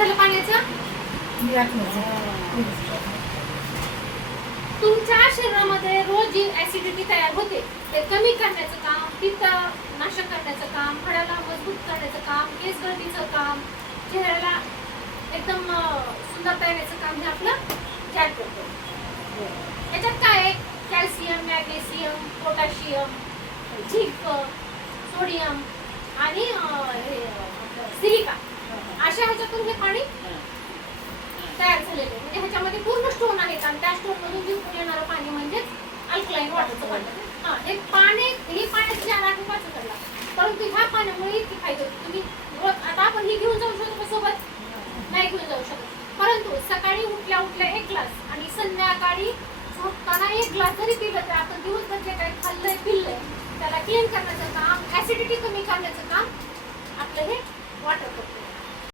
झालं पाण्याचं? तुमच्या शरीरामध्ये रोज जी ऍसिडिटी तयार होते ते कमी करण्याचं काम, पित्त नाशक करण्याचं काम, हाडाला मजबूत करण्याचं काम, केस गळतीचं काम, चेहऱ्याला एकदम सुंदरता येण्याचं काम हे आपलं जॅड करतो. याच्यात काय आहे? Calcium, magnesium, potassium, zinc, sodium आणि सिलिका अशा ह्याच्यातून हे पाणी तयार झालेलं आहे. म्हणजे ह्याच्यामध्ये पूर्ण स्टोन आहेत आणि त्या स्टोन मधून जिंकून येणारं पाणी म्हणजेच अल्कलाईन वॉटरचं पाणी. हे पाण्याचं ज्ञान आपण वाचत करला, परंतु ह्या पाण्यामुळे इतके फायदे होते. तुम्ही रोज आता आपण ही घेऊन जाऊ शकतो सोबत? नाही घेऊन जाऊ शकत, परंतु सकाळी उठल्या उठल्या 1 ग्लास आणि संध्याकाळी झोपताना 1 ग्लास जरी पिलं तर आपण दिवसभर जे काही खाल्लंय पिल्लंय त्याला क्लीन करण्याचं काम, ऍसिडिटी कमी करण्याचं काम आपलं हे वॉटर